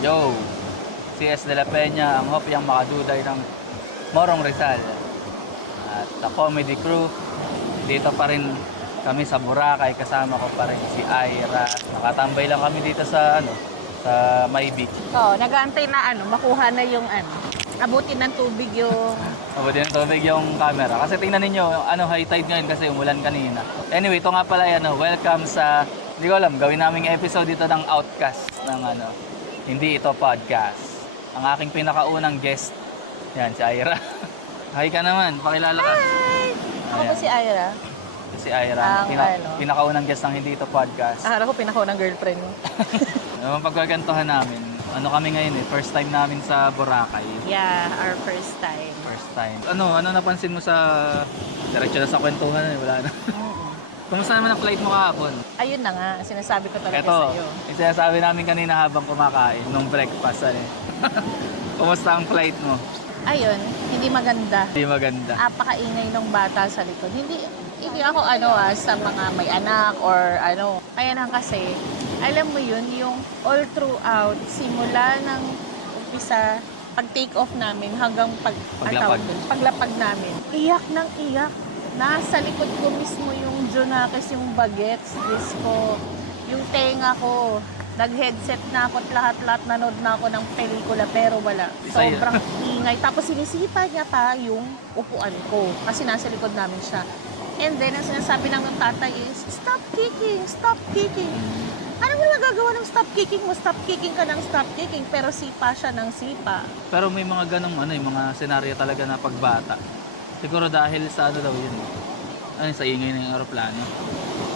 Yo, CS De La Peña, ang hopyang makaduday ng Morong Rizal. At the comedy crew, dito pa rin kami sa Boracay, kasama ko pa rin si Ira. Nakatambay lang kami dito sa sa May Beach. Oo, nag-aantay na makuha na yung abutin ng tubig yung... Mabuti ng tubig yung camera. Kasi tingnan ninyo, high tide ngayon kasi umulan kanina. Anyway, ito nga pala welcome sa, hindi ko alam, gawin naming episode dito ng Outcast ng Hindi Ito Podcast. Ang aking pinakaunang guest, yan, si Ira. Hi ka naman, pakilala ka. Hi! Ako ba si Ira? Si Ira, Ang pinakaunang guest ng Hindi Ito Podcast. Akala ko pinakaunang girlfriend mo. Naman pagkagantuhan namin, kami ngayon first time namin sa Boracay. Yeah, our first time. First time. Ano napansin mo sa, diretso na sa kwentuhan wala na. Kumusta naman ang flight mo kahapon? Ayun na nga, sinasabi ko talaga Ito, sa'yo. yung sinasabi namin kanina habang kumakain, nung breakfast. Kumusta ang flight mo? Ayun, hindi maganda. Hindi maganda. Apakaingay ng bata sa likod. Hindi ako sa mga may anak or Kaya lang kasi, alam mo yun, yung all throughout, simula ng umpisa, pag take off namin hanggang paglapag namin. Iyak ng iyak. Nasa likod ko mismo yung Jonakis, yung bagets, disco, yung tenga ko. Nag-headset na ako at lahat-lahat nanood na ako ng pelikula pero wala. Sobrang ingay. Tapos sinisipa niya pa yung upuan ko kasi nasa likod namin siya. And then, ang sinasabi ng tatay is, stop kicking, stop kicking. Ano mo nagagawa ng stop kicking mo? Stop kicking ka ng stop kicking pero sipa siya ng sipa. Pero may mga ganong mga senaryo talaga na pagbata. Siguro dahil sa daw yun. Sa ingay ng aeroplano.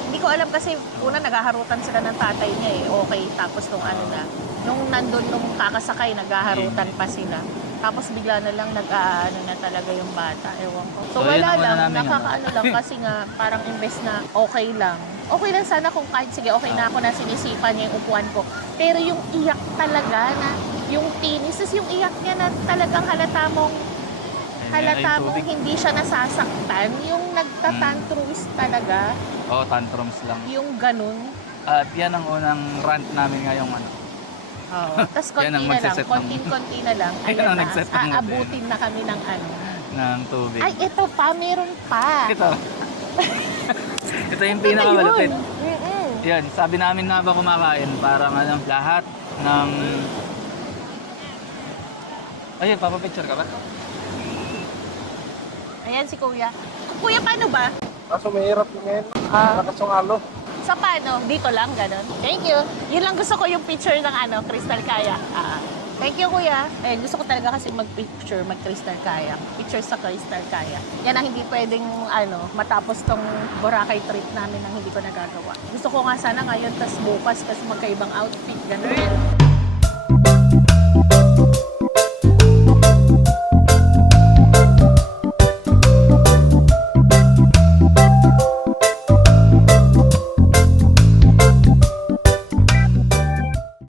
Hindi ko alam kasi una naghaharutan sila ng tatay niya Okay, tapos nung nandun nung kakasakay, naghaharutan pa sila. Tapos bigla na lang na talaga yung bata. Ewan ko. So wala lang, nakakaano lang kasi nga parang imbes na okay lang. Okay lang sana kung kahit sige okay na ako na sinisipa niya yung upuan ko. Pero yung iyak talaga na yung tinis, yung iyak niya na talagang halata mong hindi siya nasasaktan. Yung nagtatantrums talaga. Oo, tantrums lang. Yung ganun. At yan ang unang rant namin ngayong Oo. Tapos konti na lang. Ayan na, aabutin na kami ng ng tubig. Ay, ito pa, meron pa. Ito. Ito yung pinakamalapit. Yun. Yan, sabi namin na habang kumakain, parang lahat ng... Ayun, papapicture ka ba? Ayan si Kuya. Kuya, paano ba? Kaso mahirap yun ngayon. Nakasungalo. Sa paano? Dito lang, ganun. Thank you. Yun lang gusto ko yung picture ng Crystal Kayak. Thank you, Kuya. Gusto ko talaga kasi mag-picture, mag-Crystal Kayak. Picture sa Crystal Kayak. Yan ang hindi pwedeng matapos tong Boracay trip namin nang hindi ko nagagawa. Gusto ko nga sana ngayon, tas bukas, kasi magkaibang outfit, ganun.